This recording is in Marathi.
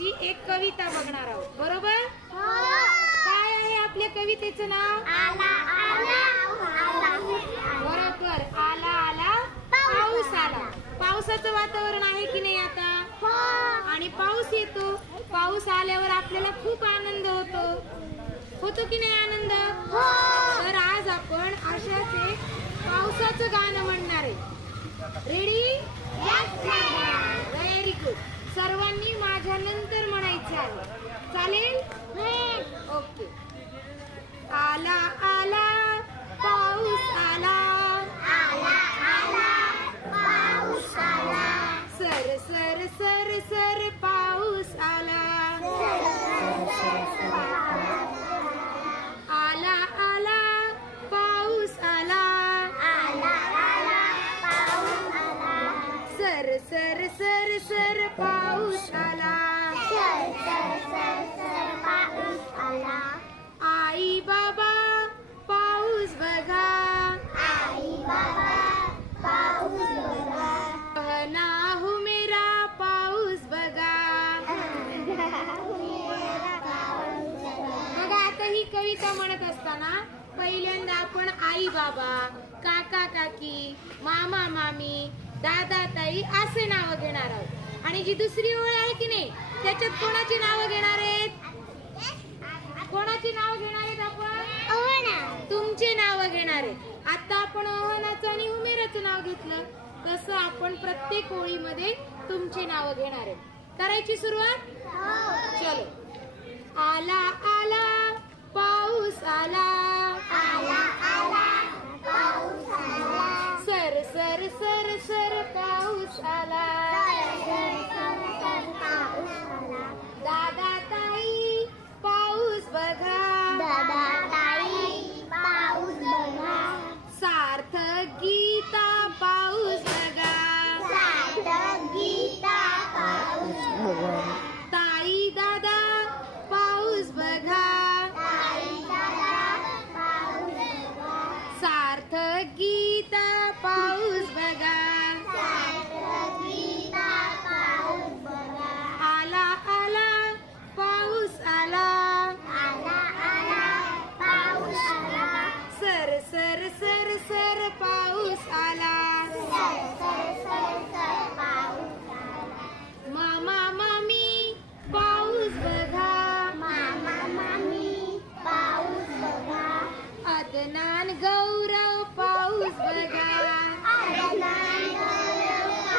नावाची एक कविता बघणार आहोत, बरोबर? काय आहे आपल्या कवितेचं नाव? बरोबर, आला आला पाऊस आला. पावसाचं वातावरण आहे की नाही आता? आणि पाऊस येतो, पाऊस आल्यावर आपल्याला खूप आनंद होतो की नाही आनंद? तर आज आपण अशाच एक पावसाचं गाणं म्हणणार आहे. रेडी? Very good. सर्वांनी माझ्या नंतर म्हणायचं आहे, चालेल? ओके. आला आला पाऊस आला, सर सर सर सर पाऊस आला. आला आला पाऊस आला, सर सर सर सर पाऊस आला. आई बाबा पाऊस बघा, बहना हो मेरा पाऊस बघा. बघा, आता ही कविता म्हणत असताना पहिल्यांदा आपण आई बाबा, काका काकी, मामा मामी, दादा ताई असे नाव घेणार आहोत. आणि जी दुसरी ओळ आहे की नाही त्याच्यात कोणाची नाव घेणार आहेत? कोणाची नाव घेणार आहेत आपण? तुमचे नाव घेणार आहेत. आता आपण अहनाचं आणि उमेराचं नाव घेतलं, तसं आपण प्रत्येक ओळीमध्ये तुमची नाव घेणार आहेत. करायची सुरुवात? चलो. आला आला पाऊस आला,